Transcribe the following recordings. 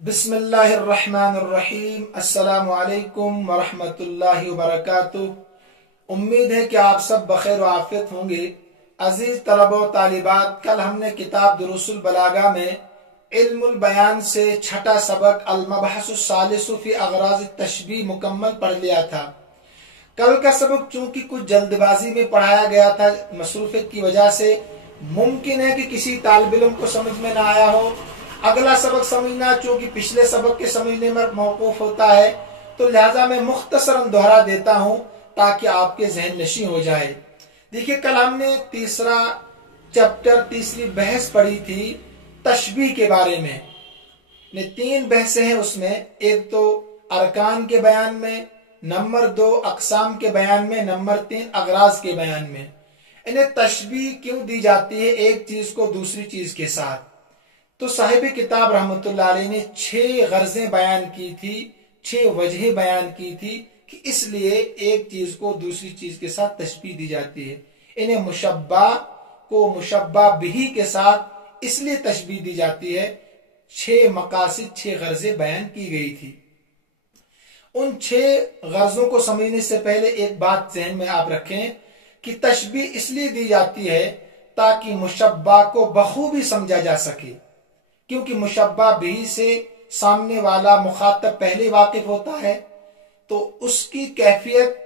بسم اللہ الرحمن الرحیم۔ السلام علیکم ورحمۃ اللہ وبرکاتہ۔ امید ہے کہ آپ سب بخیر و عافیت ہوں گے۔ عزیز طلبہ و طالبات، کل ہم نے کتاب دروس البلاغہ میں علم البیان سے چھٹا سبق المبحث الثالث فی اغراض التشبیہ مکمل پڑھ لیا تھا۔ کل کا سبق چونکہ کچھ جلد بازی میں پڑھایا گیا تھا، مصروفیت کی وجہ سے ممکن ہے کہ کسی طالب علم کو سمجھ میں نہ آیا ہو۔ اگلا سبق سمجھنا چونکہ پچھلے سبق کے سمجھنے میں موقوف ہوتا ہے، تو لہذا میں مختصراً دہرا دیتا ہوں تاکہ آپ کے ذہن نشین ہو جائے۔ دیکھیے، کل ہم نے تیسرا چیپٹر، تیسری بحث پڑھی تھی تشبیہ کے بارے میں۔ تین بحثیں ہیں اس میں، ایک تو ارکان کے بیان میں، نمبر 2 اقسام کے بیان میں، نمبر 3 اغراض کے بیان میں۔ انہیں تشبیہ کیوں دی جاتی ہے ایک چیز کو دوسری چیز کے ساتھ؟ تو صاحب کتاب رحمۃ اللہ علیہ نے 6 غرضیں بیان کی تھی، 6 وجہیں بیان کی تھی کہ اس لیے ایک چیز کو دوسری چیز کے ساتھ تشبیہ دی جاتی ہے۔ انہیں مشبہ کو مشبہ بہی کے ساتھ اس لیے تشبیہ دی جاتی ہے۔ 6 مقاصد، 6 غرضیں بیان کی گئی تھی۔ ان 6 غرضوں کو سمجھنے سے پہلے ایک بات ذہن میں آپ رکھیں کہ تشبیہ اس لیے دی جاتی ہے تاکہ مشبہ کو بخوبی سمجھا جا سکے، کیونکہ مشبہ بھی سے سامنے والا مخاطب پہلے واقف ہوتا ہے، تو اس کی کیفیت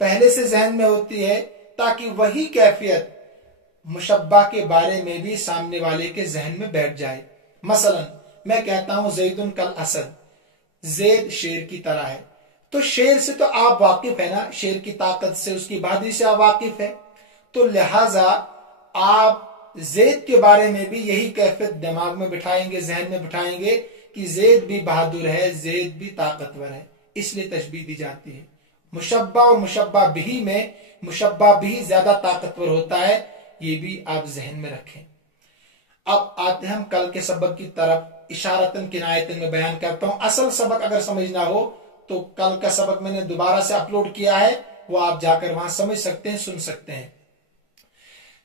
پہلے سے ذہن میں ہوتی ہے تاکہ وہی کیفیت مشبہ کے بارے میں بھی سامنے والے کے ذہن میں بیٹھ جائے۔ مثلا میں کہتا ہوں زید کالاسد، زید شیر کی طرح ہے، تو شیر سے تو آپ واقف ہے نا، شیر کی طاقت سے، اس کی بہادری سے آپ واقف ہے، تو لہٰذا آپ زید کے بارے میں بھی یہی کیفیت دماغ میں بٹھائیں گے، ذہن میں بٹھائیں گے کہ زید بھی بہادر ہے، زید بھی طاقتور ہے، اس لیے تشبیہ دی جاتی ہے۔ مشبہ اور مشبہ بہی میں مشبہ بہی زیادہ طاقتور ہوتا ہے، یہ بھی آپ ذہن میں رکھیں۔ اب آتے ہیں ہم کل کے سبق کی طرف، اشارتاً کنایتاً میں بیان کرتا ہوں۔ اصل سبق اگر سمجھنا ہو تو کل کا سبق میں نے دوبارہ سے اپلوڈ کیا ہے، وہ آپ جا کر وہاں سمجھ سکتے ہیں، سن سکتے ہیں۔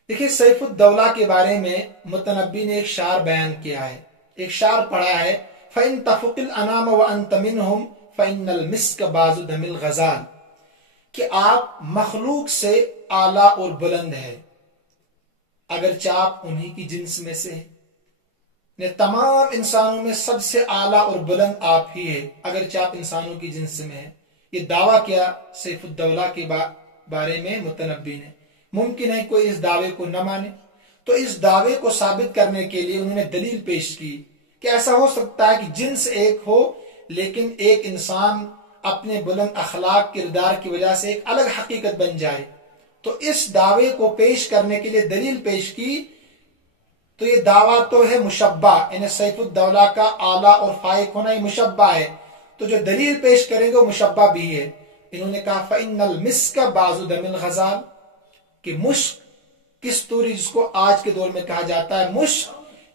دیکھیے، سیف الدولہ کے بارے میں متنبی نے ایک شعر بیان کیا ہے، ایک شعر پڑھا ہے، فَإِن تَفُقِ الْأَنَامَ وَأَنْتَ مِنْهُمْ فَإِنَّ الْمِسْكَ بَازُ دَمِ الْغَزَالِ، کہ آپ مخلوق سے اعلیٰ اور بلند ہے اگرچہ آپ انہی کی جنس میں سے ہیں۔ تمام انسانوں میں سب سے اعلیٰ اور بلند آپ ہی ہے اگرچہ آپ انسانوں کی جنس میں ہیں۔ یہ دعویٰ کیا سیف الدولہ کے بارے میں متنبی نے۔ ممکن ہے کوئی اس دعوے کو نہ مانے، تو اس دعوے کو ثابت کرنے کے لیے انہوں نے دلیل پیش کی کہ ایسا ہو سکتا ہے کہ جنس ایک ہو لیکن ایک انسان اپنے بلند اخلاق کردار کی وجہ سے ایک الگ حقیقت بن جائے۔ تو اس دعوے کو پیش کرنے کے لیے دلیل پیش کی، تو یہ دعویٰ تو ہے مشبہ، انہیں سیف الدولہ کا اعلیٰ اور فائق ہونا یہ مشبہ ہے، تو جو دلیل پیش کریں گے وہ مشبہ بھی ہے۔ انہوں نے کہا فَإِنَّ الْمِسْكَ بَازُ دَمِ الْغَزَالِ، کہ مشک کستوری، جس کو آج کے دور میں کہا جاتا ہے، مشک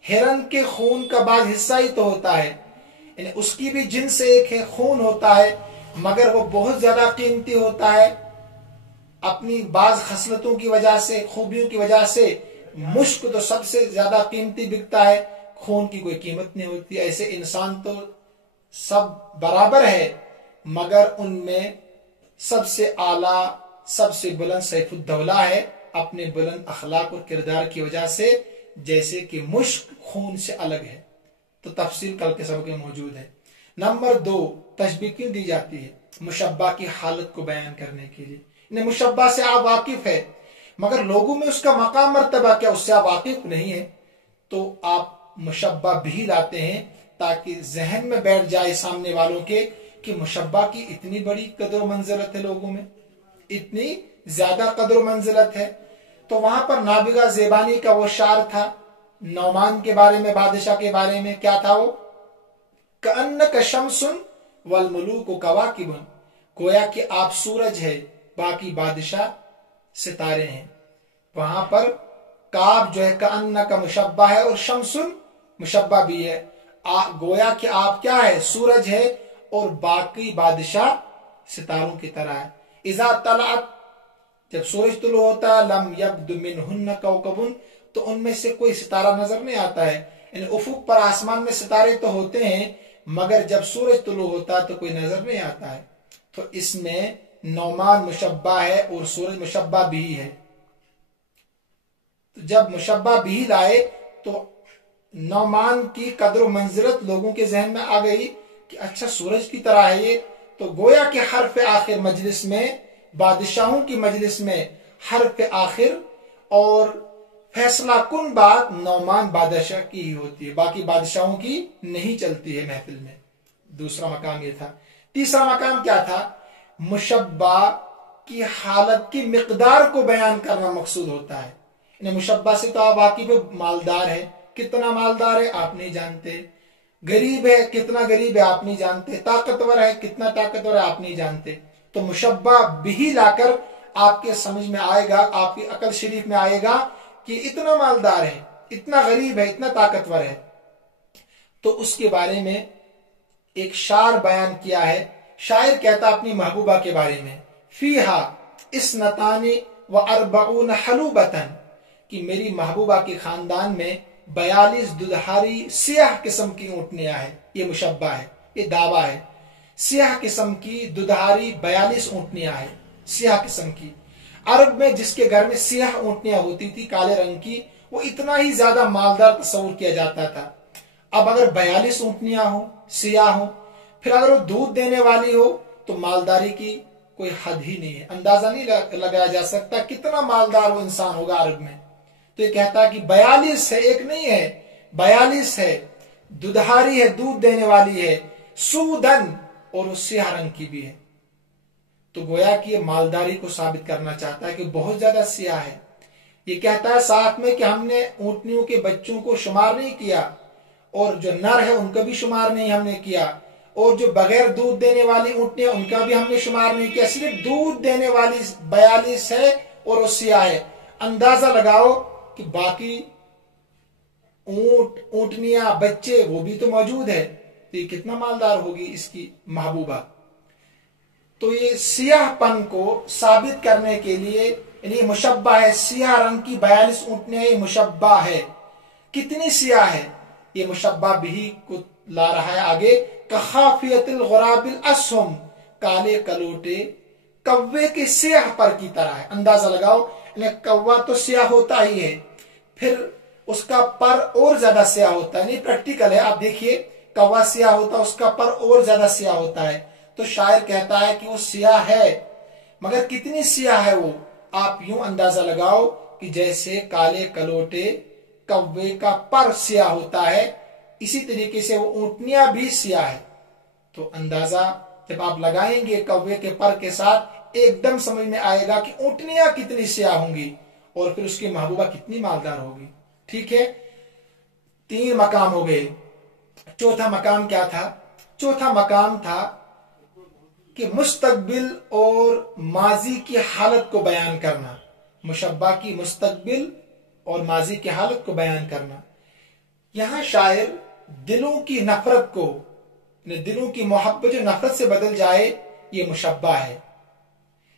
ہرن کے خون کا بعض حصہ ہی تو ہوتا ہے، یعنی اس کی بھی جنس ایک ہے، خون ہوتا ہے، مگر وہ بہت زیادہ قیمتی ہوتا ہے اپنی بعض خصلتوں کی وجہ سے، خوبیوں کی وجہ سے۔ مشک تو سب سے زیادہ قیمتی بکتا ہے، خون کی کوئی قیمت نہیں ہوتی۔ ایسے انسان تو سب برابر ہے، مگر ان میں سب سے اعلیٰ، سب سے بلند سیف الدولہ ہے، اپنے بلند اخلاق اور کردار کی وجہ سے، جیسے کہ مشک خون سے الگ ہے۔ تو تفصیل کل کے سبق میں موجود ہے۔ نمبر 2، تشبیہ کیوں دی جاتی ہے؟ مشبہ کی حالت کو بیان کرنے کے لیے۔ مشبہ سے آپ واقف ہے، مگر لوگوں میں اس کا مقام مرتبہ کیا، اس سے آپ واقف نہیں ہیں، تو آپ مشبہ بھی لاتے ہیں تاکہ ذہن میں بیٹھ جائے سامنے والوں کے کہ مشبہ کی اتنی بڑی قدر و منزلت ہے، لوگوں میں اتنی زیادہ قدر و منزلت ہے۔ تو وہاں پر نابغہ زیبانی کا وہ شعر تھا نعمان کے بارے میں، بادشاہ کے بارے میں، کیا تھا وہ؟ کأنک شمس والملوک کواکب، گویا کہ آپ سورج ہے، باقی بادشاہ ستارے ہیں۔ وہاں پر کعب جو ہے کأنک مشبہ ہے اور شمس مشبہ بھی ہے، گویا کہ آپ کیا ہے؟ سورج ہے، اور باقی بادشاہ ستاروں کی طرح ہے۔ اذا طلعت، جب سورج طلوع ہوتا ہے، لم یبد منہن کوکب، تو ان میں سے کوئی ستارہ نظر نہیں آتا ہے۔ یعنی افق پر آسمان میں ستارے تو ہوتے ہیں مگر جب سورج طلوع ہوتا تو کوئی نظر نہیں آتا ہے. تو اس میں نعمان مشبہ ہے اور سورج مشبہ بھی ہے. جب مشبہ بھی لائے تو نعمان کی قدر و منزلت لوگوں کے ذہن میں آ گئی کہ اچھا سورج کی طرح ہے یہ. تو گویا کہ حرف آخر مجلس میں، بادشاہوں کی مجلس میں حرف آخر اور فیصلہ کن بات نعمان بادشاہ کی ہی ہوتی ہے، باقی بادشاہوں کی نہیں چلتی ہے محفل میں. دوسرا مقام یہ تھا. تیسرا مقام کیا تھا؟ مشبہ کی حالت کی مقدار کو بیان کرنا مقصود ہوتا ہے. مشبہ سے تو آپ واقعی مالدار ہے، کتنا مالدار ہے آپ نہیں جانتے، غریب ہے کتنا غریب ہے آپ نہیں جانتے، طاقتور ہے کتنا طاقتور ہے آپ نہیں جانتے. تو مشبہ بھی لا کر آپ کے سمجھ میں آئے گا، آپ کی عقل شریف میں آئے گا کہ اتنا مالدار ہے، اتنا غریب ہے، اتنا طاقتور ہے. تو اس کے بارے میں ایک شعر بیان کیا ہے. شاعر کہتا اپنی محبوبہ کے بارے میں، فیہا اسنتان و اربعون حلوبتن، کہ میری محبوبہ کے خاندان میں 42 ددہاری سیاہ قسم کی اونٹنیاں ہیں. یہ مشبہ ہے، یہ دعویٰ ہے. سیاہ قسم کی ددہاری 42 اونٹنیاں ہیں، سیاہ قسم کی. عرب میں جس کے گھر میں سیاہ اونٹنیاں ہوتی تھی کالے رنگ کی، وہ اتنا ہی زیادہ مالدار تصور کیا جاتا تھا. اب اگر 42 اونٹنیاں ہوں، سیاہ ہوں، پھر اگر وہ دودھ دینے والی ہو تو مالداری کی کوئی حد ہی نہیں ہے، اندازہ نہیں لگایا جا سکتا کتنا مالدار وہ انسان ہوگا عرب میں. تو یہ کہتا ہے کہ 42 ہے، ایک نہیں ہے، 42 ہے، ددہاری ہے، دودھ دینے والی ہے، سودن، اور وہ سیاہ رنگ کی بھی ہے. تو گویا کہ یہ مالداری کو ثابت کرنا چاہتا ہے کہ بہت زیادہ سیاہ ہے. یہ کہتا ہے ساتھ میں کہ ہم نے اونٹنیوں کے بچوں کو شمار نہیں کیا، اور جو نر ہے ان کا بھی شمار نہیں ہم نے کیا، اور جو بغیر دودھ دینے والی اونٹنیاں ان کا بھی ہم نے شمار نہیں کیا، صرف دودھ دینے والی 42 ہے اور وہ سیاہ ہے. اندازہ لگاؤ کہ باقی اونٹ، اونٹنیاں، بچے وہ بھی تو موجود ہے، تو یہ کتنا مالدار ہوگی اس کی محبوبہ. تو یہ سیاہ پن کو ثابت کرنے کے لیے، یعنی مشبہ ہے، سیاہ رنگ کی 42 اونٹنیاں، یہ مشبہ ہے. کتنی سیاہ ہے؟ یہ مشبہ بھی کو لا رہا ہے آگے، کخافیت الغراب الاسہم، کالے کلوٹے کوے کے سیاہ پر کی طرح ہے. اندازہ لگاؤ، کوا تو سیاہ ہوتا ہی ہے، پھر اس کا پر اور زیادہ سیاہ ہوتا ہے. نہیں پریکٹیکل ہے، آپ دیکھیے، کوا سیاہ ہوتا ہے، اس کا پر اور زیادہ سیاہ ہوتا ہے. تو شاعر کہتا ہے کہ وہ سیاہ ہے، مگر کتنی سیاہ ہے وہ؟ آپ یوں اندازہ لگاؤ کہ جیسے کالے کلوٹے کوے کا پر سیاہ ہوتا ہے، اسی طریقے سے وہ اونٹنیاں بھی سیاہ ہے. تو اندازہ جب آپ لگائیں گے کوے کے پر کے ساتھ، ایک دم سمجھ میں آئے گا کہ اونٹنیاں کتنی سیاہ ہوں گی اور پھر اس کی محبوبہ کتنی مالدار ہوگی. ٹھیک ہے، 3 مقام ہو گئے. چوتھا مقام کیا تھا؟ چوتھا مقام تھا کہ مستقبل اور ماضی کی حالت کو بیان کرنا. مشبہ کی مستقبل اور ماضی کی حالت کو بیان کرنا. یہاں شاعر دلوں کی نفرت کو، دلوں کی محبت جو نفرت سے بدل جائے، یہ مشبہ ہے.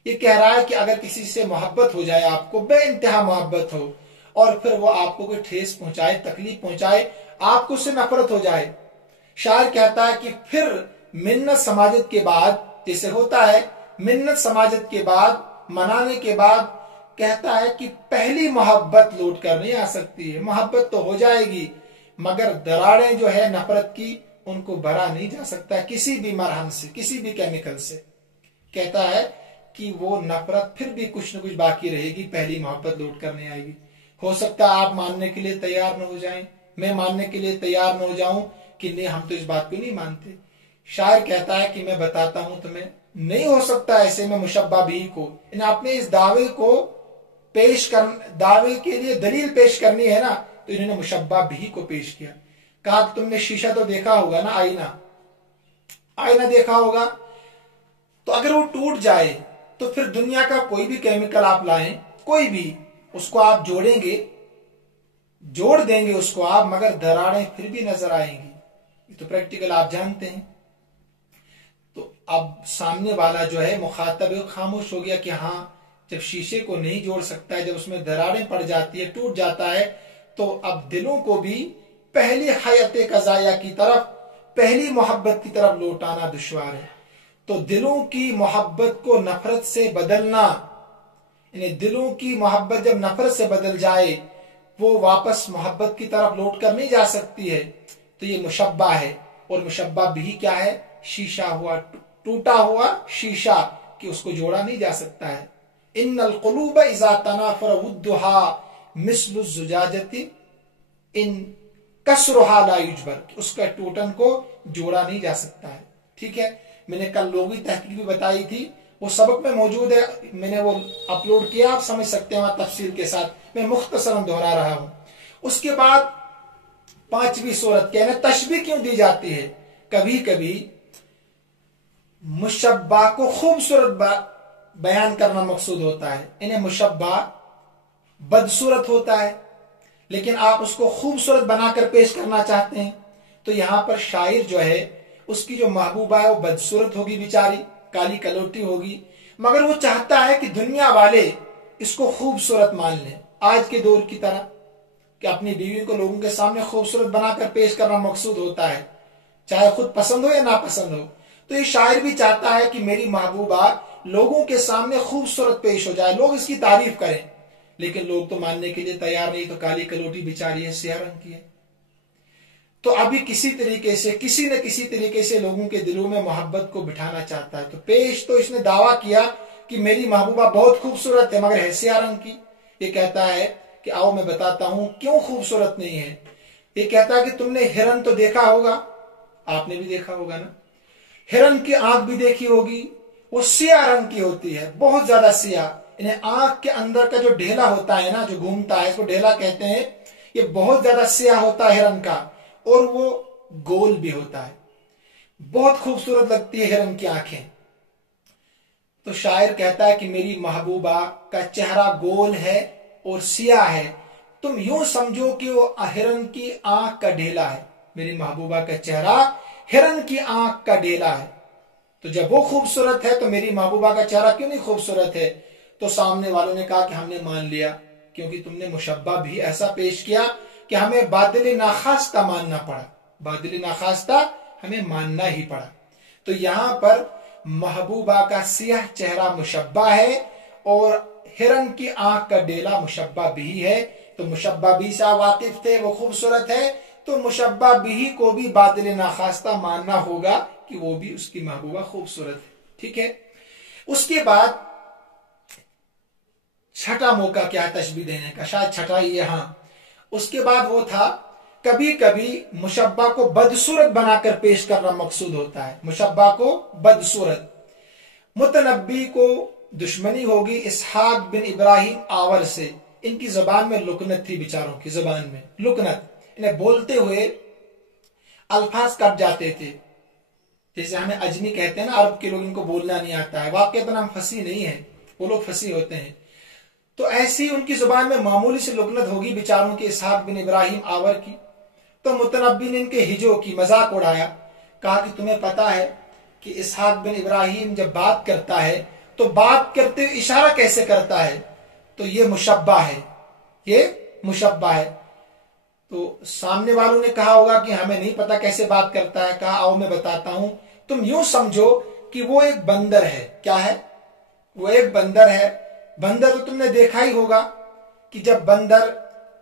یہ کہہ رہا ہے کہ اگر کسی سے محبت ہو جائے، آپ کو بے انتہا محبت ہو، اور پھر وہ آپ کو کوئی ٹھیس پہنچائے، تکلیف پہنچائے، آپ کو اس سے نفرت ہو جائے، شاعر کہتا ہے کہ پھر منت سماجت کے بعد، جیسے ہوتا ہے منت سماجت کے بعد، منانے کے بعد، کہتا ہے کہ پہلی محبت لوٹ کر نہیں آ سکتی ہے. محبت تو ہو جائے گی مگر دراڑیں جو ہے نفرت کی، ان کو بھرا نہیں جا سکتا کسی بھی مرہم سے، کسی بھی کیمیکل سے. کہتا ہے کہ وہ نفرت پھر بھی کچھ نہ کچھ باقی رہے گی، پہلی محبت لوٹ کر نہیں آئے گی. ہو سکتا ہے آپ ماننے کے لیے تیار نہ ہو جائیں، میں ماننے کے لیے تیار نہ ہو جاؤں کہ نہیں ہم تو اس بات کو نہیں مانتے. شاعر کہتا ہے کہ میں بتاتا ہوں تمہیں، نہیں ہو سکتا ایسے میں مشبہ بھی کو. آپ نے اس دعوے کو دعوے کے لیے دلیل پیش کرنی ہے نا، تو انہوں نے مشبہ بھی کو پیش کیا. کہا کہ تم نے شیشہ تو دیکھا ہوگا نا، آئینہ دیکھا ہوگا، تو اگر وہ ٹوٹ جائے تو پھر دنیا کا کوئی بھی کیمیکل آپ لائیں، کوئی بھی، اس کو آپ جوڑیں گے، جوڑ دیں گے اس کو آپ، مگر دراڑیں پھر بھی نظر آئیں گی. یہ تو پریکٹیکل آپ جانتے ہیں. تو اب سامنے والا جو ہے مخاطب خاموش ہو گیا کہ ہاں، جب شیشے کو نہیں جوڑ سکتا ہے، جب اس میں دراڑیں پڑ جاتی ہے، ٹوٹ جاتا ہے، تو اب دلوں کو بھی पहली हयत कज़ाया की तरफ, पहली मोहब्बत की तरफ लौटाना दुश्वार है। तो दिलों की मोहब्बत को नफरत से बदलना, यानी दिलों की मोहब्बत जब नफरत से बदल जाए वो वापस मोहब्बत की तरफ लौट कर नहीं जा सकती है। तो ये मुशब्बा है, और मुशब्बा भी क्या है? शीशा हुआ, टूटा हुआ शीशा, कि उसको जोड़ा नहीं जा सकता है। इन्नल क़ुलूब इज़ा तनाफ़र वुद्दुहा मिस्लु ज़ुजाजति इन कसरुहा ला युजबर, उसका टूटन को जोड़ा नहीं जा सकता है। ठीक है, मैंने कल लोगी तहकीक भी बताई थी, वो सबक में मौजूद है, मैंने वो अपलोड किया, आप समझ सकते हैं वहां तफसील के साथ, मैं मुख्तसरन दोहरा रहा हूं। उसके बाद 5वीं सूरत के ना तशबीह क्यों दी जाती है? कभी कभी मुशब्बा को खूबसूरत बयान करना मकसूद होता है। इन्हें मुशब्बा बदसूरत होता है, लेकिन आप उसको खूबसूरत बनाकर पेश करना चाहते हैं, तो यहां पर शायर जो है उसकी जो महबूबा है वो बदसूरत होगी, बेचारी काली कलोटी होगी, मगर वो चाहता है कि दुनिया वाले इसको खूबसूरत मान लें, आज के दौर की तरह, कि अपनी बीवी को लोगों के सामने खूबसूरत बनाकर पेश करना मकसूद होता है, चाहे खुद पसंद हो या ना पसंद हो। तो ये शायर भी चाहता है कि मेरी महबूबा लोगों के सामने खूबसूरत पेश हो जाए, लोग इसकी तारीफ करें, लेकिन लोग तो मानने के लिए तैयार नहीं, तो काली कलोटी बेचारी है, सियाह रंग की है। तो अभी किसी तरीके से, किसी न किसी तरीके से लोगों के दिलों में मोहब्बत को बिठाना चाहता है। तो पेश तो इसने दावा किया कि मेरी महबूबा बहुत खूबसूरत है, मगर है सियाह रंग की। ये कहता है कि आओ मैं बताता हूं क्यों खूबसूरत नहीं है। ये कहता है कि तुमने हिरन तो देखा होगा, आपने भी देखा होगा ना, हिरन की आंख भी देखी होगी, वो सियाह रंग की होती है, बहुत ज्यादा सियाह। इन्हें आंख के अंदर का जो ढेला होता है ना, जो घूमता है, इसको ढेला कहते हैं, ये बहुत ज्यादा सियाह होता है हिरन का, और वो गोल भी होता है, बहुत खूबसूरत लगती है हिरन की आंखें। तो शायर कहता है कि मेरी महबूबा का चेहरा गोल है और सियाह है, तुम यूं समझो कि वो हिरन की आंख का ढेला है। मेरी महबूबा का चेहरा हिरन की आंख का ढेला है, तो जब वो खूबसूरत है तो मेरी महबूबा का चेहरा क्यों नहीं खूबसूरत है? तो सामने वालों ने कहा कि हमने मान लिया, क्योंकि तुमने मुशब्बा भी ऐसा पेश किया कि हमें बादल नाखास्ता मानना पड़ा, बादल नाखास्ता हमें मानना ही पड़ा। तो यहां पर महबूबा का सियाह चेहरा मुशब्बा है और हिरन की आंख का डेला मुशब्बा भी है। तो मुशब्बा भी से वाकिफ थे, वो खूबसूरत है, तो मुशब्बा भी को भी बादल नाखास्ता मानना होगा कि वो भी उसकी महबूबा खूबसूरत है। ठीक है, उसके बाद छठा मौका क्या है तशबीह देने का, शायद छठा ही है, हाँ। उसके बाद वो था कभी कभी मुशब्बा को बदसूरत बनाकर पेश करना मकसूद होता है, मुशब्बा को बदसूरत। मुतनब्बी को दुश्मनी होगी इसहाक बिन इब्राहिम आवर से, इनकी जबान में लुकनत थी, बेचारों की जबान में लुकनत, इन्हें बोलते हुए अल्फाज कट जाते थे, जैसे हमें अजमी कहते हैं ना, अरब के लोग, इनको बोलना नहीं आता है, वाकई हम फसी नहीं है, वो लोग फसी होते हैं। तो ऐसी उनकी जुबान में मामूली सी लुकनत होगी बेचारों की, इसहाक बिन इब्राहिम आवर की। तो मुतनब्बी ने इनके हिजो की मजाक उड़ाया, कहा कि तुम्हें पता है कि इसहाक बिन इब्राहिम जब बात करता है तो बात करते हुए इशारा कैसे करता है? तो ये मुशब्बा है, ये मुशब्बा है। तो सामने वालों ने कहा होगा कि हमें नहीं पता कैसे बात करता है। कहा आओ मैं बताता हूं, तुम यूं समझो कि वो एक बंदर है। क्या है? वो एक बंदर है। बंदर तो तुमने देखा ही होगा कि जब बंदर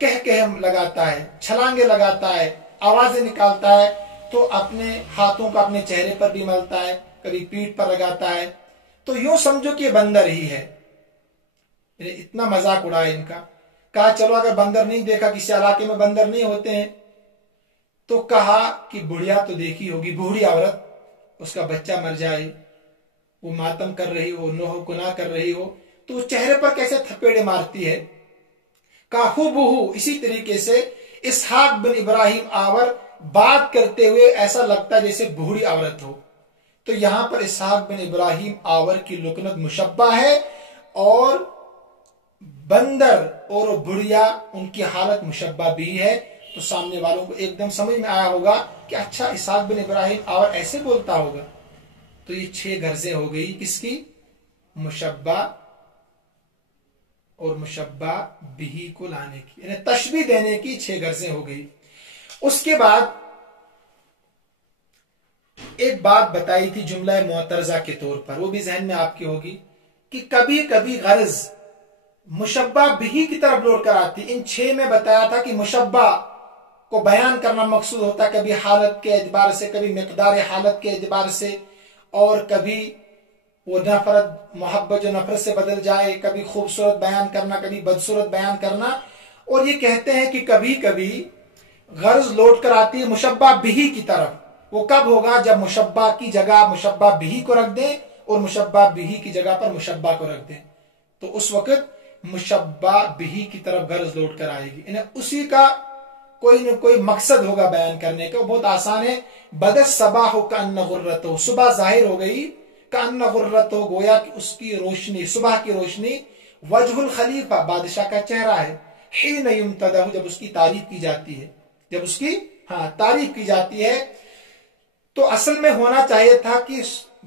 कह लगाता है, छलांगे लगाता है, आवाजें निकालता है, तो अपने हाथों का अपने चेहरे पर भी मलता है, कभी पीठ पर लगाता है। तो यूं समझो कि ये बंदर ही है। इतना मजाक उड़ाया इनका। कहा चलो अगर बंदर नहीं देखा, किसी इलाके में बंदर नहीं होते हैं, तो कहा कि बुढ़िया तो देखी होगी, बूढ़ी औरत, उसका बच्चा मर जाए, वो मातम कर रही हो, नोह गुनाह कर रही हो, तो चेहरे पर कैसे थपेड़े मारती है। कहा हुबहू इसी तरीके से इसहाक बिन इब्राहिम आवर बात करते हुए ऐसा लगता जैसे बूढ़ी औरत हो। तो यहां पर इसहाक बिन इब्राहिम आवर की लुकनत मुशब्बा है, और बंदर और बुढ़िया उनकी हालत मुशब्बा भी है। तो सामने वालों को एकदम समझ में आया होगा कि अच्छा इसहाक बिन इब्राहिम आवर ऐसे बोलता होगा। तो ये 6 गर्जें हो गई किसकी? मुशब्बा और मुशब्बा बिही को लाने की, यानी तशबीह देने की 6 गर्जें हो गई। اس کے بعد ایک بات بتائی تھی جملہ معترضہ کے طور پر، وہ بھی ذہن میں آپ کی ہوگی کہ کبھی کبھی غرض مشبہ بھی کی طرف لوٹ کر آتی. ان 6 میں بتایا تھا کہ مشبہ کو بیان کرنا مقصود ہوتا ہے، کبھی حالت کے اعتبار سے، کبھی مقدار حالت کے اعتبار سے، اور کبھی وہ نفرت محبت جو نفرت سے بدل جائے، کبھی خوبصورت بیان کرنا، کبھی بدصورت بیان کرنا. اور یہ کہتے ہیں کہ کبھی کبھی غرض لوٹ کر آتی ہے مشبہ بھی کی طرف. وہ کب ہوگا؟ جب مشبہ کی جگہ مشبہ بھی کو رکھ دیں اور مشبہ بھی کی جگہ پر مشبہ کو رکھ دیں، تو اس وقت مشبہ بھی کی طرف غرض لوٹ کر آئے گی. انہیں اسی کا کوئی نہ کوئی مقصد ہوگا بیان کرنے کا. وہ بہت آسان ہے. بدت صباح کأن غرتہ، صبح ظاہر ہو گئی، کأن غرتہ گویا کہ اس کی روشنی، صبح کی روشنی، وجہ الخلیفہ بادشاہ کا چہرہ ہے، حین یمتدح جب اس کی تعریف کی جاتی ہے، جب اس کی تعریف کی جاتی ہے. تو اصل میں ہونا چاہیے تھا کہ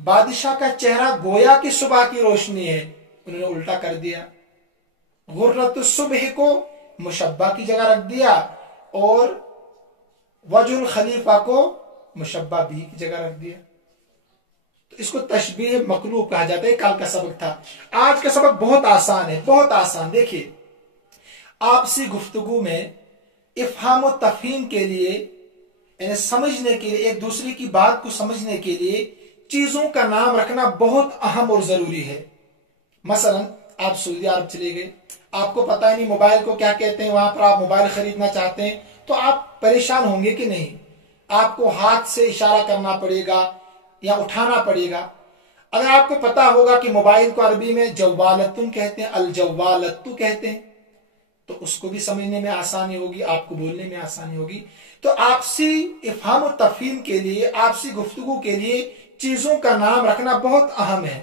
بادشاہ کا چہرہ گویا کہ صبح کی روشنی ہے، انہوں نے الٹا کر دیا. غرۃ الصبح کو مشبہ کی جگہ رکھ دیا اور وجہ الخلیفہ کو مشبہ بھی کی جگہ رکھ دیا. تو اس کو تشبیہ مقلوب کہا جاتا ہے. کل کا سبق تھا. آج کا سبق بہت آسان ہے، بہت آسان. دیکھیے، آپسی گفتگو میں افہام و تفہیم کے لیے، یعنی سمجھنے کے لیے، ایک دوسرے کی بات کو سمجھنے کے لیے چیزوں کا نام رکھنا بہت اہم اور ضروری ہے. مثلا آپ سعودی عرب چلے گئے، آپ کو پتہ نہیں موبائل کو کیا کہتے ہیں، وہاں پر آپ موبائل خریدنا چاہتے ہیں تو آپ پریشان ہوں گے کہ نہیں؟ آپ کو ہاتھ سے اشارہ کرنا پڑے گا یا اٹھانا پڑے گا. اگر آپ کو پتا ہوگا کہ موبائل کو عربی میں جوالتن کہتے ہیں، الجوالتو کہتے ہیں، تو اس کو بھی سمجھنے میں آسانی ہوگی، آپ کو بولنے میں آسانی ہوگی. تو آپسی افہام و تفہیم کے لیے، آپسی گفتگو کے لیے چیزوں کا نام رکھنا بہت اہم ہے.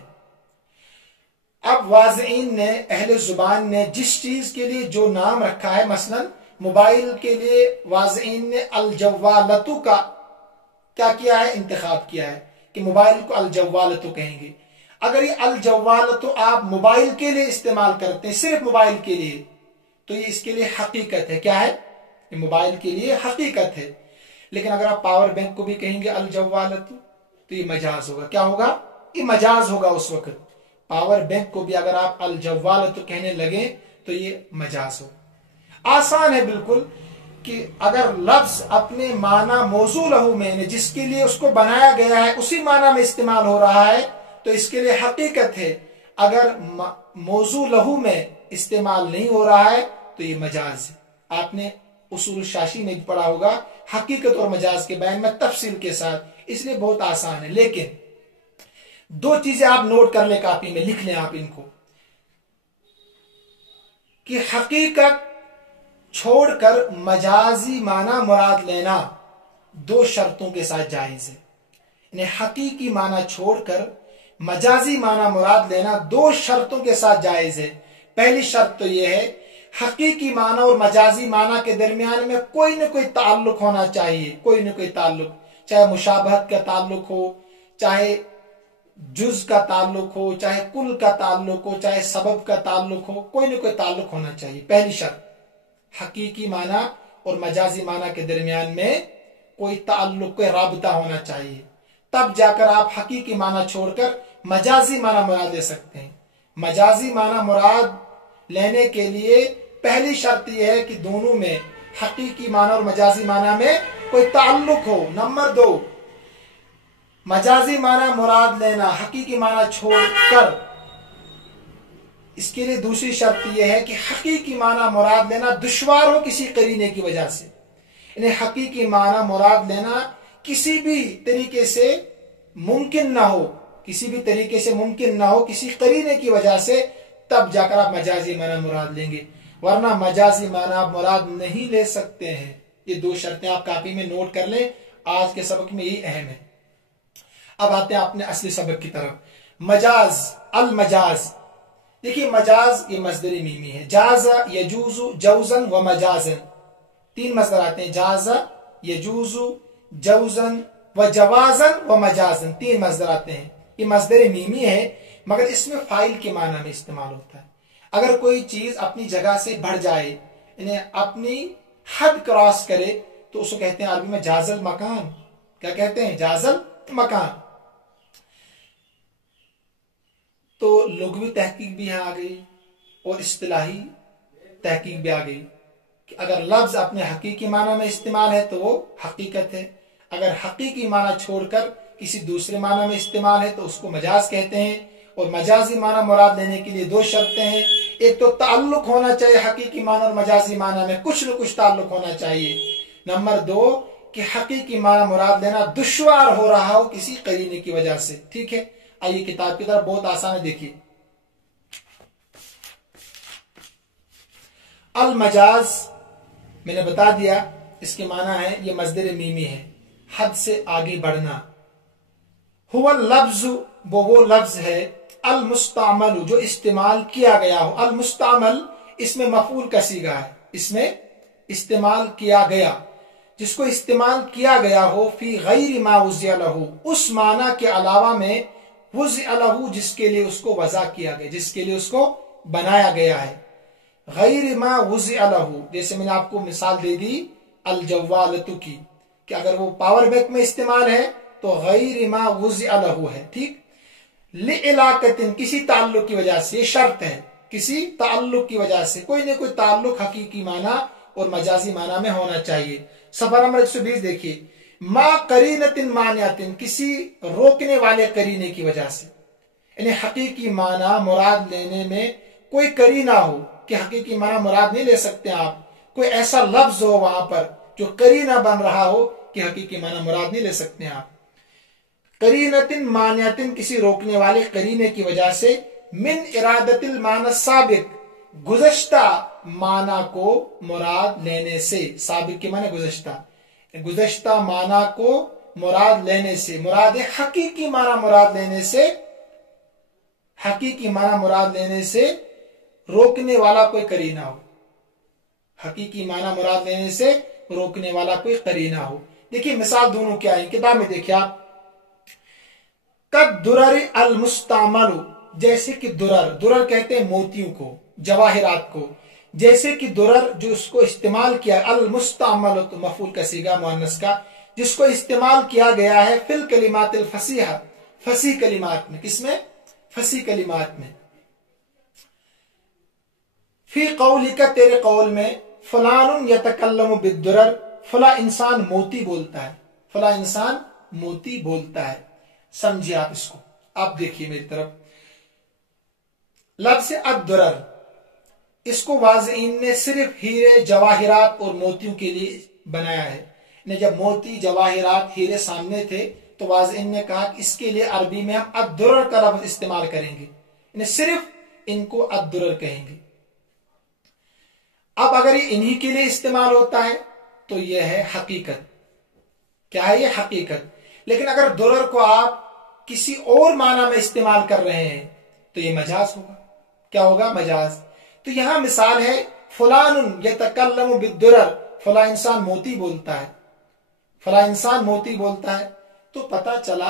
اب واضعین نے، اہل زبان نے جس چیز کے لیے جو نام رکھا ہے، مثلا موبائل کے لیے واضعین نے الجوالتو کا کیا کیا ہے؟ انتخاب کیا ہے کہ موبائل کو الجوالتو کہیں گے. اگر یہ الجوالتو آپ موبائل کے لیے استعمال کرتے ہیں، صرف موبائل کے لیے، تو یہ اس کے لیے حقیقت ہے. کیا ہے؟ یہ موبائل کے لیے حقیقت ہے. لیکن اگر آپ پاور بینک کو بھی کہیں گے الجوالتو تو یہ مجاز ہوگا. کیا ہوگا؟ یہ مجاز ہوگا. اس وقت پاور بینک کو بھی اگر آپ الجوالتو کہنے لگیں تو یہ مجاز ہوگا. آسان ہے بالکل کہ اگر لفظ اپنے معنی موضوع لہو میں، جس کے لیے اس کو بنایا گیا ہے، اسی معنی میں استعمال ہو رہا ہے تو اس کے لیے حقیقت ہے. اگر موضوع لہو میں استعمال نہیں ہو رہا ہے تو یہ مجاز ہے. آپ نے اصول شاشی میں بھی پڑھا ہوگا حقیقت اور مجاز کے بیان میں تفصیل کے ساتھ، اس لیے بہت آسان ہے. لیکن 2 چیزیں آپ نوٹ کر لیں، کاپی میں لکھ لیں آپ ان کو، کہ حقیقت چھوڑ کر مجازی معنی مراد لینا 2 شرطوں کے ساتھ جائز ہے. یعنی حقیقی معنی چھوڑ کر مجازی معنی مراد لینا 2 شرطوں کے ساتھ جائز ہے. پہلی شرط تو یہ ہے، حقیقی معنی اور مجازی معنی کے درمیان میں کوئی نہ کوئی تعلق ہونا چاہیے. کوئی نہ کوئی تعلق، چاہے مشابہت کا تعلق ہو، چاہے جز کا تعلق ہو، چاہے کل کا تعلق ہو، چاہے سبب کا تعلق ہو، کوئی نہ کوئی تعلق ہونا چاہیے. پہلی شرط، حقیقی معنی اور مجازی معنی کے درمیان میں کوئی تعلق، کوئی رابطہ ہونا چاہیے. تب جا کر آپ حقیقی معنی چھوڑ کر مجازی معنی مراد لے سکتے ہیں. مجازی معنی مراد لینے کے لیے پہلی شرط یہ ہے کہ دونوں میں، حقیقی معنی اور مجازی معنی میں کوئی تعلق ہو. نمبر 2، مجازی معنی مراد لینا حقیقی معنی چھوڑ کر، اس کے لیے دوسری شرط یہ ہے کہ حقیقی معنی مراد لینا دشوار ہو کسی قرینے کی وجہ سے. یعنی حقیقی معنی مراد لینا کسی بھی طریقے سے ممکن نہ ہو، کسی بھی طریقے سے ممکن نہ ہو کسی قرینے کی وجہ سے، تب جا کر آپ مجازی معنی مراد لیں گے، ورنہ مجازی معنی آپ مراد نہیں لے سکتے ہیں. یہ 2 شرطیں آپ کاپی میں نوٹ کر لیں، آج کے سبق میں یہی اہم ہے. اب آتے ہیں اپنے اصلی سبق کی طرف. مجاز، المجاز. دیکھیے مجاز یہ مصدر میمی ہے. جاز یجوز جوزن و مجازن، 3 مصدر آتے ہیں. جاز یجوز جوزن و جوازن و مجازن، 3 مصدر آتے ہیں. یہ مصدر میمی ہے مگر اس میں فاعل کے معنی میں استعمال ہوتا ہے. اگر کوئی چیز اپنی جگہ سے بڑھ جائے، یعنی اپنی حد کراس کرے، تو تو उसको कहते हैं अरबी में जाजल मकान। क्या कहते हैं? जाजल मकान। तो लुग़वी तहकीक भी यहाँ आ गई और इस्तिलाही तहकीक भी आ गई कि अगर लफ्ज अपने हकीकी माना में इस्तेमाल है तो वो हकीकत है, अगर हकीकी माना छोड़कर किसी दूसरे माना में इस्तेमाल है तो उसको मजाज कहते हैं। और मजाजी माना मुराद लेने के लिए दो शर्तें हैं, एक तो ताल्लुक होना चाहिए हकीकी माना और मजाजी माना में, कुछ न कुछ ताल्लुक होना चाहिए। नंबर दो कि हकीकी माना मुराद लेना दुश्वार हो रहा हो किसी करीने की वजह से। ठीक है, आइए किताब की तरफ, बहुत आसान है, देखिए। अल मजाज मैंने बता दिया, इसके माना है, ये मजदर मीमी है, हद से आगे बढ़ना। हुवा लफ्ज, वो लफ्ज है, अल मुस्तामल, जो इस्तेमाल किया गया हो। अल मुस्तामल इसमें मफूल का सीगा है, इसमें इस्तेमाल किया गया, जिसको इस्तेमाल किया गया हो फी गैर मा वुज़िअ लहू, उस माना के अलावा में, वुज़िअ लहू जिसके लिए उसको वज़ा किया गया, जिसके लिए उसको बनाया गया है। गैर मा वुज़िअ लहू, जैसे मैंने आपको मिसाल दे दी अल जव्वालतु की, कि अगर वो पावर बैंक में इस्तेमाल है तो गैर मा वुज़िअ लहू है। ठीक, लिइलाकतिन, किसी ताल्लुक की वजह से, ये शर्त है, किसी ताल्लुक की वजह से, कोई न कोई ताल्लुक हकीकी माना और मजाजी माना में होना चाहिए। सफर नंबर 120 देखिए, मा करीनतिन मानियातिन, किसी रोकने वाले करीने की वजह से, यानी हकीकी माना मुराद लेने में कोई करीना हो कि हकीकी माना मुराद नहीं ले सकते आप, कोई ऐसा लफ्ज हो वहां पर जो करीना बन रहा हो कि हकीकी माना मुराद नहीं ले सकते आप। करीनतिन मानियातिन, किसी रोकने वाले करीने की वजह से, मिन इरादतिल माना साबिक, गुज़श्ता माना को मुराद लेने से, साबिक के माने गुज़श्ता, गुज़श्ता माना को मुराद लेने से, मुराद हकीकी माना मुराद लेने से, हकीकी माना मुराद लेने से रोकने वाला कोई करीना हो, हकीकी माना मुराद लेने से रोकने वाला कोई करीना हो। देखिए मिसाल दोनों क्या है, किताब में देखिए आप, कद दुरर अल मुस्तामल, जैसे कि दुरर, दुरर कहते हैं मोतियों को, जवाहिरात को, जैसे कि दुरर जो उसको इस्तेमाल किया, अल मुस्तामल तो मफूल का सीगा मुअन्नस का, जिसको इस्तेमाल किया गया है फिल कलिमातिल फसीहा, फसी कलिमात में, किसमें? फसी कलिमात में। फी कौलिका, तेरे कौल में, फलानुन यतकल्लमु बिद्दुरर, फला इंसान मोती बोलता है, फला इंसान मोती बोलता है। समझिए आप इसको, आप देखिए मेरी तरफ, लफ्ज़ अद्दुरर, इसको वाज़ईन ने सिर्फ हीरे जवाहिरात और मोतियों के लिए बनाया है। जब मोती जवाहिरात हीरे सामने थे तो वाज़ईन ने कहा कि इसके लिए अरबी में हम अद्दुरर का लफ्ज़ इस्तेमाल करेंगे, सिर्फ इनको अद्दुरर कहेंगे। अब अगर ये इन्हीं के लिए इस्तेमाल होता है तो यह है हकीकत, क्या है ये? हकीकत। लेकिन अगर दुरर को आप किसी और माना में इस्तेमाल कर रहे हैं तो ये मजाज होगा, क्या होगा? मजाज। तो यहां मिसाल है, फलानुन यतकल्लमु बिद्दुरर, फला इंसान मोती बोलता है, फला इंसान मोती बोलता है। तो पता चला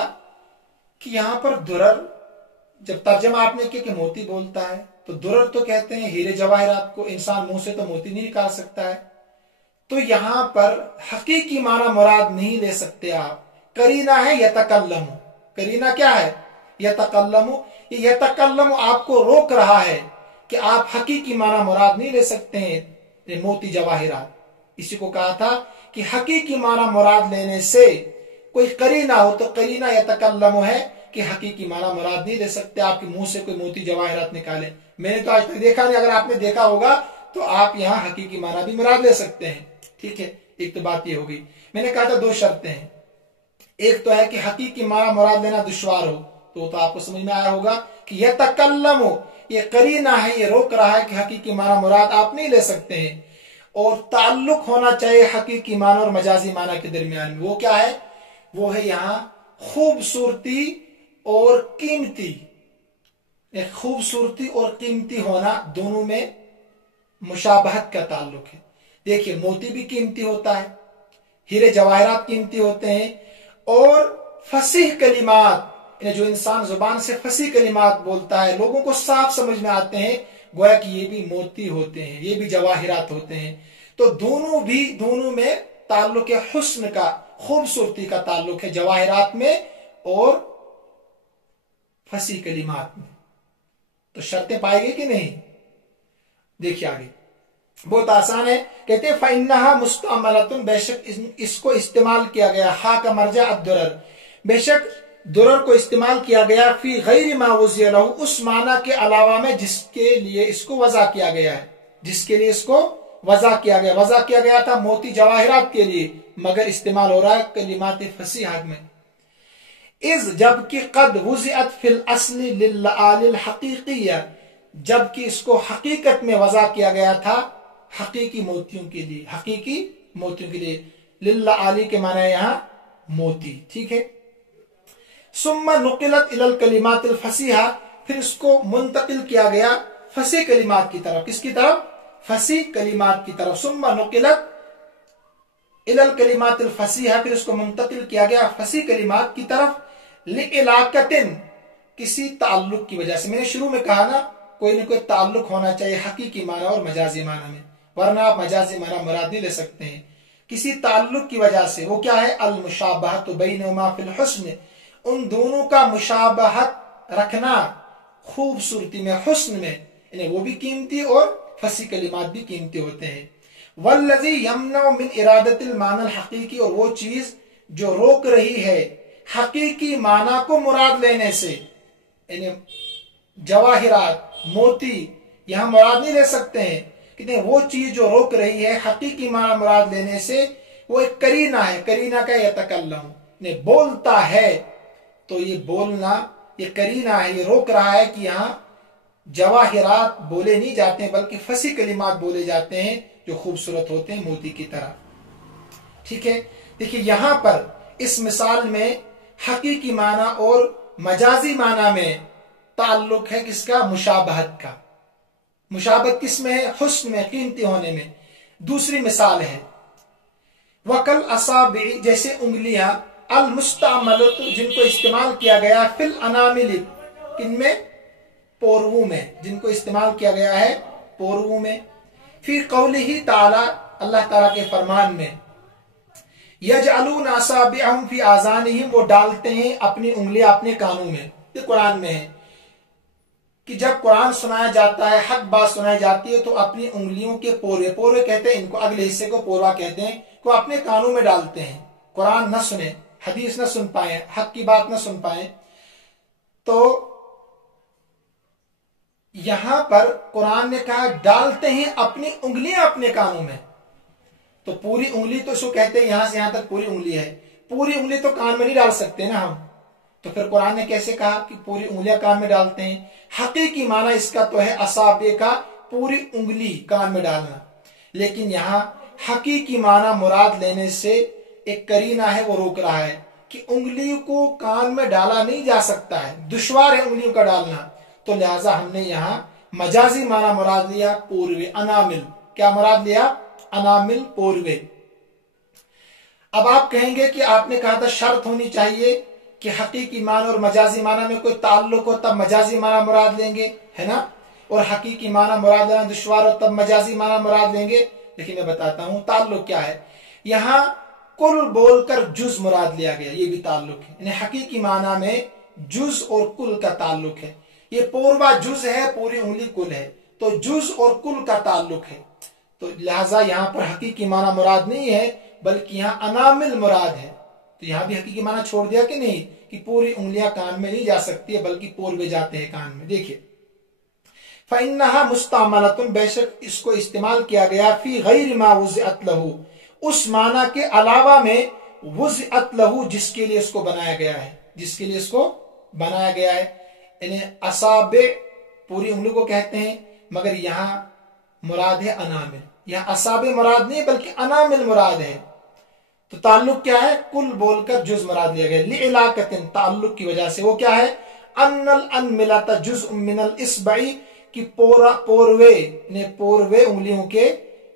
कि यहां पर दुरर, जब तर्जमा आपने किया कि मोती बोलता है, तो दुरर तो कहते हैं हीरे जवाहिरात को, इंसान मुंह से तो मोती नहीं निकाल सकता है। तो यहां पर हकीकी माना मुराद नहीं ले सकते आप, करीना है यतकल्लमु। करीना क्या है? यतकल्लमु। ये यतकल्लमु आपको रोक रहा है कि आप हकीकी माना मुराद नहीं ले सकते हैं मोती जवाहिरात। इसी को कहा था कि हकीकी माना मुराद लेने से कोई करीना हो तो करीना यतकल्लमु है कि हकीकी माना मुराद नहीं ले सकते, आपके मुंह से कोई मोती जवाहिरात निकाले। मैंने तो आज तक देखा नहीं, अगर आपने देखा होगा तो आप यहाँ हकीकी माना भी मुराद ले सकते हैं। ठीक है, एक तो बात ये होगी। मैंने कहा था दो शर्तें हैं, एक तो है कि हकीकी माना मुराद लेना दुश्वार हो, तो आपको समझ में आया होगा कि यतकल्लमु ये करीना है, ये रोक रहा है कि हकीकी माना मुराद आप नहीं ले सकते हैं। और ताल्लुक होना चाहिए हकीकी माना और मजाजी माना के दरमियान में। वो क्या है? वो है यहाँ खूबसूरती और कीमती। खूबसूरती और कीमती होना, दोनों में मुशाबहत का ताल्लुक है। देखिए मोती भी कीमती होता है, हीरे जवाहरात कीमती होते हैं, और फसीह कलिमात, जो इंसान जुबान से फसीह कलिमात बोलता है, लोगों को साफ समझ में आते हैं, गोया कि ये भी मोती होते हैं, ये भी जवाहिरात होते हैं। तो दोनों में ताल्लुक है हुस्न का, खूबसूरती का ताल्लुक है जवाहिरात में और फसी कलिमात में। तो शर्तें पाएगी कि नहीं? देखिए आगे बहुत आसान है। कहते हैं फइन्नहा मुस्तअमलतुन, बेशक इसको इस्तेमाल किया गया, हा का मर्जा अद्दुरर, बेशक दुरर को इस्तेमाल किया गया, फी गैरि मा वुज़िया लहू, उस माना के अलावा में जिसके लिए इसको वज़ा किया गया है, जिसके लिए इसको वज़ा किया गया। वज़ा किया गया था मोती जवाहिरात के लिए, मगर इस्तेमाल हो रहा है कलिमात फसीहा में। इज जबकि कद वुज़िअत फिल अस्ली लिल हकीकिया, जबकि इसको हकीकत में वज़ा किया गया था हकीकी मोतियों के लिए, हकीकी मोतियों के लिए। लिल आली के माना यहां मोती, ठीक है। सुम्मा नुकिलत इलल कलिमातिल फसीहा, फिर इसको मुंतकिल किया गया फसी कलिमात की तरफ। किसकी तरफ? फसी कलिमात की तरफ। सुम्मा नुकिलत इलल कलिमातिल फसीहा, फिर इसको मुंतकिल किया गया फसी कलिमात की तरफ। लिइलाकतिन, किसी ताल्लुक की वजह से। मैंने शुरू में कहा ना कोई न कोई ताल्लुक होना चाहिए हकीकी माना और मजाजी माना में, वरना आप मजाजी माना मुराद नहीं ले सकते हैं। किसी ताल्लुक की वजह से, वो क्या है? अल मुशाबहतु बैनहुमा फिल हुस्न, उन दोनों का मुशाबहत रखना खूबसूरती में, हुस्न में, यानी वो भी कीमती और फसी कलिमात भी कीमती होते हैं। वल्लज़ी यमनउ मिन इरादतिल मानल हकीकी, और वो चीज जो रोक रही है हकीकी माना को मुराद लेने से, यानी जवाहिरात मोती यहां मुराद नहीं ले सकते हैं, कितने वो चीज जो रोक रही है हकीकी माना मुराद लेने से, वो एक करीना है। करीना का यतकल्लम, ने बोलता है, तो ये बोलना ये करीना है, ये रोक रहा है कि यहाँ जवाहिरात बोले नहीं जाते हैं बल्कि फसी कलिमात बोले जाते हैं जो खूबसूरत होते हैं मोती की तरह, ठीक है। देखिए यहां पर इस मिसाल में हकीकी माना और मजाजी माना में ताल्लुक है किसका? मुशाबहत का। मुशाबहत किस में है? हुस्न में, कीमती होने में। दूसरी मिसाल है वकल असाबी, जैसे उंगलियां, अल मुस्तअमलत, जिनको इस्तेमाल किया गया, फिल अनामिल, किनमें? पोरवू में, जिनको इस्तेमाल किया गया है पोरवू में। फी कौलिही ताला, अल्लाह ताला के फरमान में, यजअलून असाबिअहुम फी आज़ानिहिम, वो डालते हैं अपनी उंगलियां अपने कानों में। ये कुरान में है कि जब कुरान सुनाया जाता है, हक बात सुनाई जाती है, तो अपनी उंगलियों के पोरवे, पोरवे कहते हैं इनको, अगले हिस्से को पोरवा कहते हैं, को अपने कानों में डालते हैं। कुरान न सुने, हदीस न सुन पाए, हक की बात न सुन पाए, तो यहां पर कुरान ने कहा डालते हैं अपनी उंगलियां अपने कानों में। तो पूरी उंगली तो इसको कहते हैं, यहां से यहां तक पूरी उंगली है, पूरी उंगली तो कान में नहीं डाल सकते ना हम, तो फिर कुरान ने कैसे कहा कि पूरी उंगलियां कान में डालते हैं? हकीकी माना इसका तो है असाबे का, पूरी उंगली कान में डालना, लेकिन यहां हकीकी माना मुराद लेने से एक करीना है, वो रोक रहा है कि उंगली को कान में डाला नहीं जा सकता है, दुश्वार है उंगलियों का डालना, तो लिहाजा हमने यहां मजाजी माना मुराद लिया पूर्वे, अनामिल। क्या मुराद लिया? अनामिल, पूर्वे। अब आप कहेंगे कि आपने कहा था शर्त होनी चाहिए कि हकीकी माना और मजाजी माना में कोई ताल्लुक हो तब मजाजी माना मुराद लेंगे, है ना, और हकीकी माना मुराद लेना दुश्वार हो तब मजाजी माना मुराद लेंगे। लेकिन मैं बताता हूं ताल्लुक क्या है। यहां कुल बोलकर जुज मुराद लिया गया, ये भी ताल्लुक है, यानी हकीकी माना में जुज और कुल का ताल्लुक है। ये पोरवा जुज है, पूरी उंगली कुल है, तो जुज और कुल का ताल्लुक है, तो लिहाजा यहां पर हकीकी माना मुराद नहीं है बल्कि यहां अनामिल मुराद है। तो यहां भी हकीकी माना छोड़ दिया कि नहीं, कि पूरी उंगलियां कान में नहीं जा सकती है बल्कि पोरवे जाते हैं कान में। देखिए फइन्नहा मुस्तअमलतुन, बेशक इसको इस्तेमाल किया गया, फी गैरि मा वुज़िअत लहू, उस माना के अलावा में, वुज़िअत लहू, जिसके लिए इसको बनाया गया है, जिसके लिए इसको बनाया गया है। यानी असाबे पूरी उंगली को कहते हैं, मगर यहां मुराद है अनामिल, यहां असाबे मुराद नहीं बल्कि अनामिल मुराद है। तो ताल्लुक क्या है? कुल बोलकर जुज मुराद लिया गया, लिइलाकतिन, ताल्लुक की वजह से। वो क्या है? अन्नल अनमिलता जुज़उम मिनल इस्बई, कि पोरवे ने, पोरवे उंगलियों के,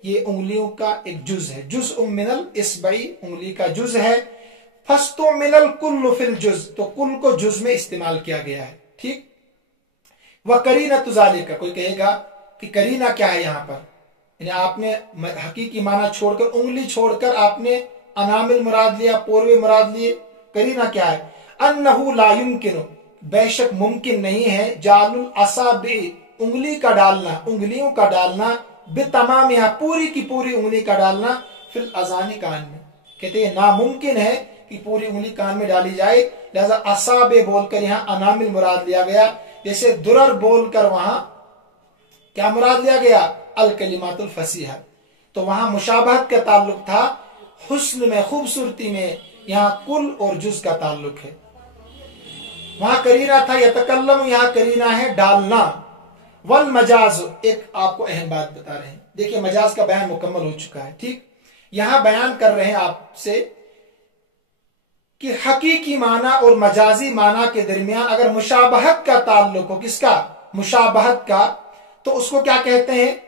ये उंगलियों का एक जुज है, जुज़उम मिनल इस्बई, उंगली का जुज है। फस्तो मिनल कुल्लु फिल जुज, तो कुल को जुज में इस्तेमाल किया गया है, ठीक। वह करीना तुजालिका, कोई कहेगा कि करीना क्या है यहाँ पर, यानी आपने हकीकी माना छोड़कर, उंगली छोड़कर आपने अनामिल मुराद लिया, पोरवे मुराद लिए। करीना क्या है? अन्नहु ला युमकिनु, बेशक मुमकिन नहीं है, जालुल असाबि, उंगली का डालना, उंगलियों का डालना, बितमामिहा, पूरी की पूरी उंगली का डालना, फिल अजानी, कान में। कहते हैं नामुमकिन है कि पूरी उंगली कान में डाली जाए, लिहाजा असाबे बोलकर यहाँ अनामिल मुराद लिया गया। जैसे दुरर बोलकर वहां क्या मुराद लिया गया? अल कलिमातुल फसीहा। तो वहां मुशाबहत का ताल्लुक था, हुस्न में, खूबसूरती में, यहाँ कुल और जुज का ताल्लुक है। वहां करीना था यतकल्लम, यहाँ करीना है डालना। वल मजाज, एक आपको अहम बात बता रहे हैं, देखिए मजाज का बयान मुकम्मल हो चुका है, ठीक। यहां बयान कर रहे हैं आपसे कि हकीकी माना और मजाजी माना के दरमियान अगर मुशाबहत का ताल्लुक हो, किसका? मुशाबहत का, तो उसको क्या कहते हैं?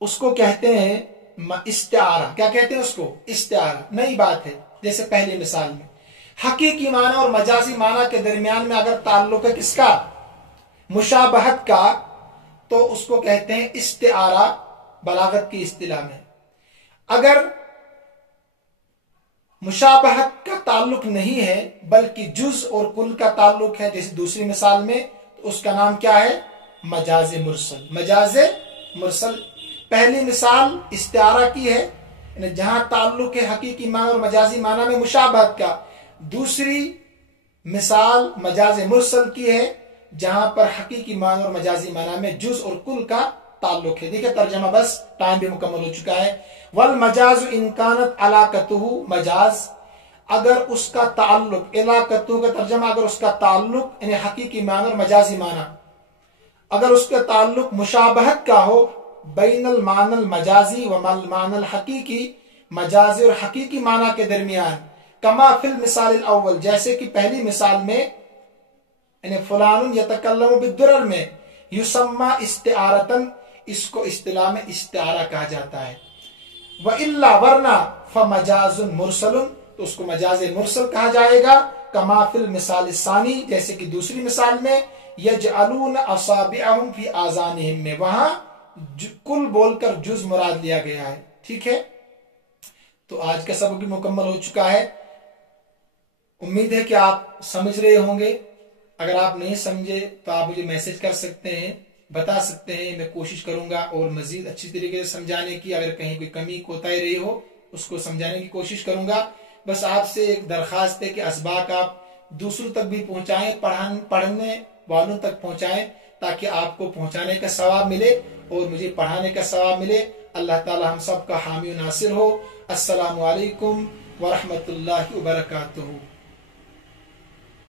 उसको कहते हैं इस्तिआरा। क्या कहते हैं उसको? इस्तिआरा। नई बात है। जैसे पहली मिसाल में हकीकी माना और मजाजी माना के दरमियान में अगर ताल्लुक है किसका? मुशाबहत का, तो उसको कहते हैं इस्तिआरा बलागत की इस्तिलाह में। अगर मुशाबहत का ताल्लुक नहीं है बल्कि जुज और कुल का ताल्लुक है, जैसे दूसरी मिसाल में, तो उसका नाम क्या है? मजाज मुरसल। मजाज मुरसल। पहली मिसाल इस्तिआरा की है, जहां ताल्लुक है हकीकी माना और मजाजी माना में मुशाबहत का। दूसरी मिसाल मजाज मुरसल की है, जहां पर हकीकी माना और मजाजी माना में जुज और कुल का ताल्लुक है। देखिए तर्जमा, बस टाइम भी मुकम्मल हो चुका है। वल मजाज इनकानत अलाकतुहु, मजाज अगर उसका ताल्लुक, इलाकतुहु का तर्जमा अगर उसका ताल्लुक यानी हकीकी माना और मजाजी माना, अगर उसका ताल्लुक मुशाबहत का हो, बैनल मानल मजाजी व मानल हकीकी, मजाजी और हकीकी माना के दरमियान, कमा फिल मिसाल अव्वल, जैसे कि पहली मिसाल में यानी फलानुन यतकल्लमु बिद्दुरर में, युसम्मा इस्तिआरतन, इसको इस्तिलाह में इस्तिआरा कहा जाता है। व इल्ला, वरना, फमजाजुन मुरसलुन, तो उसको मजाज मुरसल कहा जाएगा। कमा फिल मिसाल सानी, जैसे कि दूसरी मिसाल में, यजअलून असाबिअहुम फी आज़ानिहिम में, वहां कुल बोलकर जुज मुराद लिया गया है, ठीक है। तो आज का सबक भी मुकम्मल हो चुका है। उम्मीद है कि आप समझ रहे होंगे। अगर आप नहीं समझे तो आप मुझे मैसेज कर सकते हैं, बता सकते हैं, मैं कोशिश करूंगा और मजीद अच्छी तरीके से समझाने की। अगर कहीं कोई कमी कोताही रही हो उसको समझाने की कोशिश करूंगा। बस आपसे एक दरखास्त है कि असबाक आप दूसरों तक भी पहुंचाएं, पढ़ने वालों तक पहुंचाएं, ताकि आपको पहुंचाने का सवाब मिले और मुझे पढ़ाने का सवाब मिले। अल्लाह ताला हम सब का हामी नासिर हो। अस्सलामु अलैकुम व रहमतुल्लाहि व बरकातुहू।